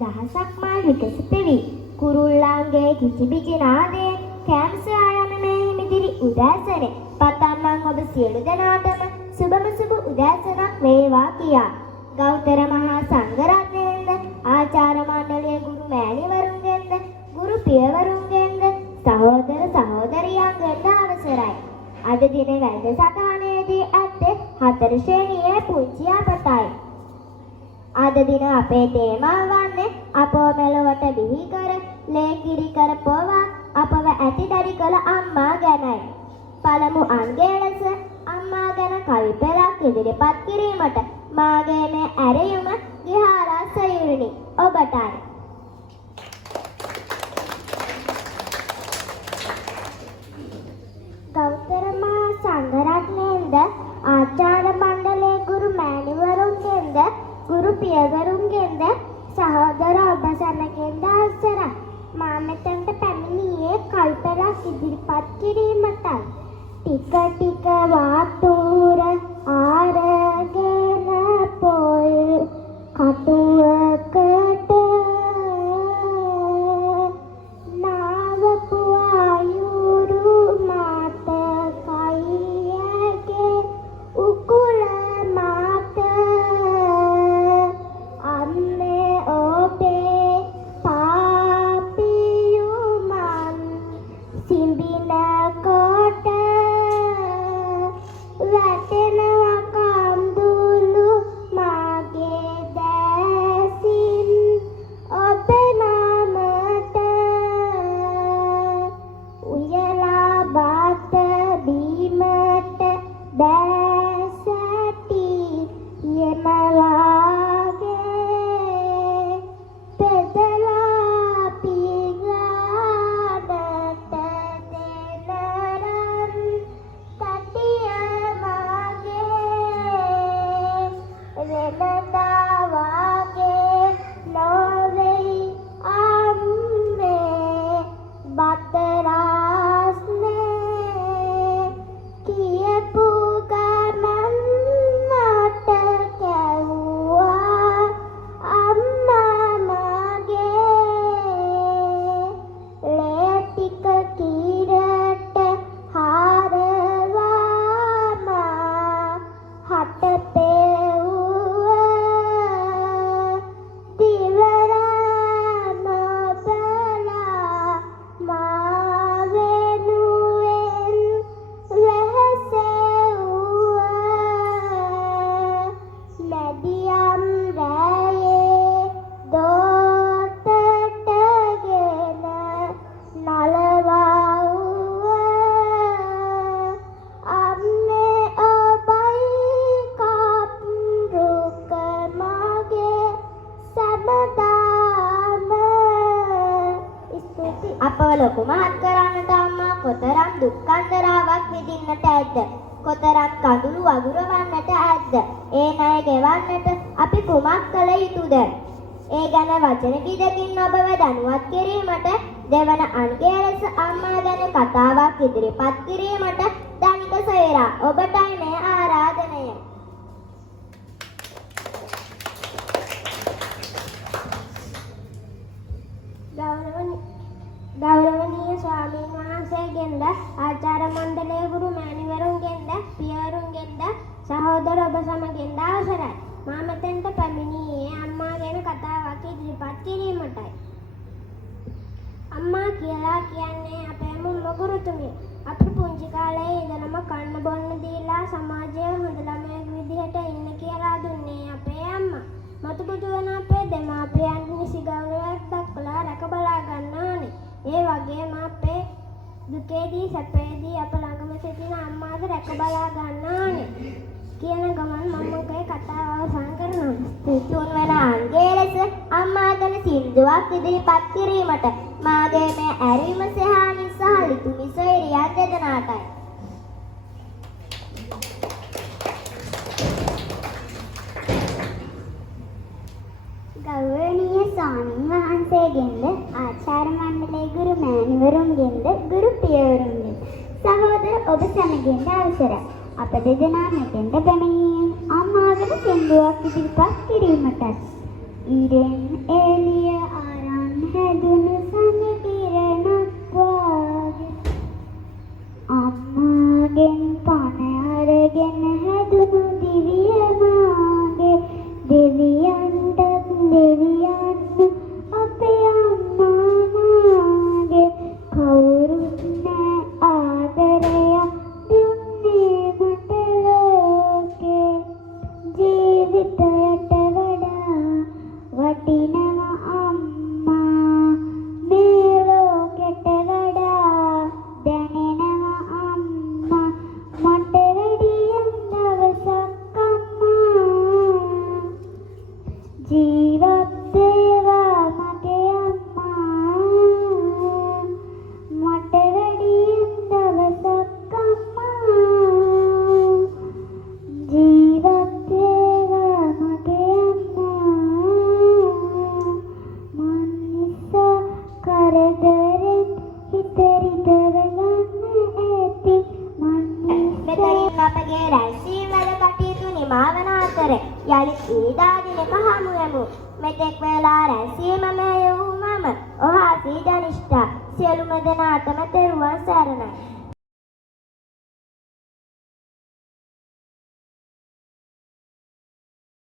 දහසක් මල් විකස පෙවි කුරුල්ලාන්ගේ කිචිබිචි නාදයේ කෑම සොයා යන මේ හිමිදිරි උදෑසනේ පතන්නම් ඔබ සියලු දෙනාටම සුබම සුබ උදෑසනක් වේවා කියා ගෞතම මහා සංඝරත්නයෙන්ද ආචාර්ය මණ්ඩලයේ ගුරු මෑණිවරුන්ගෙන්ද ගුරු පියවරුන්ගෙන්ද සහෝදර සහෝදරියන්ගෙන්ද අවසරයි. අද දින වැඩසටහනේදී ඇත්තේ 4 ශ්‍රේණියේ පුංචි අපතයි. අද දින අපේ තේමාව වන්නේ අපව මෙලොවට බිහි කර ලේකිරි කර පොවා අපව ඇති දැඩි කළ අම්මා ගැනයි. පළමු අංගය ලෙස අම්මා ගැන කවි පෙළක් ඉදිරිපත් කිරීමට මාගේ මේ ඇරයුම ගිහාරා සයුරිනි ඔබටයි. ගෞතම මහා සංඝරත්නයෙන්ද ආචාර්ය මණ්ඩලයේ ගුරු මෑණිවරුන්ගෙන්ද ගුරු පියවරුන්ගෙන්ද සහෝදර ඔබ සැමගෙන්ද අවසරයි. මා මෙතනට පැමිණියේ කවි පෙළක් ඉදිරිපත් කිරීමටයි. ටික ටික වාතුර ආරගෙන පොල් කටුවකට නාවපු ආයුරු මාත කයියගේ උකුල මාත අම්මේ ඔබේ පාපියුමන් සිඹින කොට වැටෙනවා කඳුළු මාගේ දැසින් ඔබේ නාමට උයලා බාත බීමට දැසටි යමලාගේ පෙදලා පිගාඩට දෙනරන් තටිය මාගේ වෙනදා වාගේ නොවෙයි අම්මේ බතරස්නේ කියපු ගමන් මට කැවුවා අම්මා මාගේ ලේ ටික කීරට හරවාම හට පෙව්වා දිවර නොබලා මා වෙනුවෙන් වැහසෙව්වා මැදියම් රැයේ දෝතටගෙන නලවව්වා අම්මේ ඔබයි කප්රුක මගේ සැමදාම ස්තුති. අපව ලොකු මහත් කරන්නට අම්මා කොතරම් දුක්ඛන්දරාවක් විඳින්නට ඇද්ද? කොතරම් කඳුළු වගුරවන්නට ඇද්ද? ඒ ණය ගෙවන්නට අපි කුමක් කළ යුතුද? ඒ ගැන වචන කිදකින් ඔබව දැනුවත් කිරීමට දෙවන අංගය ලෙස අම්මා ගැන කතාවක් ඉදිරිපත් කිරීමට ධනික සොයුරා ඔබටයි මේ ආරාධනය. ගෞරවනීය ස්වාමීන් වහන්සේගෙන්ද ආචාර්ය මණ්ඩලයේ ගුරු මෑණිවරුන්ගෙන්ද පියවරුන්ගෙන්ද සහෝදර ඔබ සමගෙන්ද අවසරයි. මා මෙතෙන්ට පැමිණියේ අම්මා ගැන කතාවක් ඉදිරිපත් කිරීමටයි. අම්මා කියලා කියන්නේ අපේ මුල්ම ගුරුතුමිය. අපි පුංචි කාලේ ඉඳලම කන්න බොන්න දීලා සමාජයේ හොඳ ළමයෙක් විදිහට ඉන්න කියලා දුන්නේ අපේ අම්මා. මතු බුදු වෙන අපේ දෙමාපියන් නිසි ගෞරවයක් දක්වලා රැක බලා ගන්න ඕනේ. ඒ වගේම අපේ දුකේදී සැපේදී අප ළඟම සිටින අම්මාද රැක බලා ගන්න ඕනේ කියන ගමන් මමගේ කතාව අවසන් කරනවා. තුන්වන අංගය ලෙස අම්මා ගැන සින්දුවක් ඉදිරිපත් කිරීමට මාගේ මේ ඇරීම සහානි සහ ලිතුනි සොයුරියන් දෙදෙනාටයි. ගෞරවනීය ස්වාමීන් වහන්සේගෙන්ද ආචාර්ය මණ්ඩලයේ ගුරු මෑණිවරුන්ගෙන්ද ගුරු පියවරුන්ගෙන්ද සහෝදර ඔබ සැමගෙන්ද අවසරයි. අප දෙදෙනා මෙතෙන්ට පැමිණියේ අම්මාගෙන සින්දුවක් ඉදිරිපත් කිරීමටයි. ඊරෙන් එළිය වටිනවා අම්මා මේ ලෝකෙට වඩා දැනෙනවා අම්මා මට වැඩියෙන් දවසක් අම්මා ජීවත් වේවා මගේ අම්මා මට වැඩියෙන් දවසක් අම්මා ජීවත් වේවා මගේ අම්මා මන් නිසා කරදරෙන් හිත රිදව ගන්න ඇති මන් මෙතනින් අපගේ රැස්වීම වල කටයුතු නිමවන අතර යලිත් ඊදා දිනක හමු යමු මෙතෙක් වෙලා රැස්වීම මෙහෙයවූ මම ඔහා සීජනිෂ්ඨා සියලුම දෙනාටම තෙරුවන් සරණයි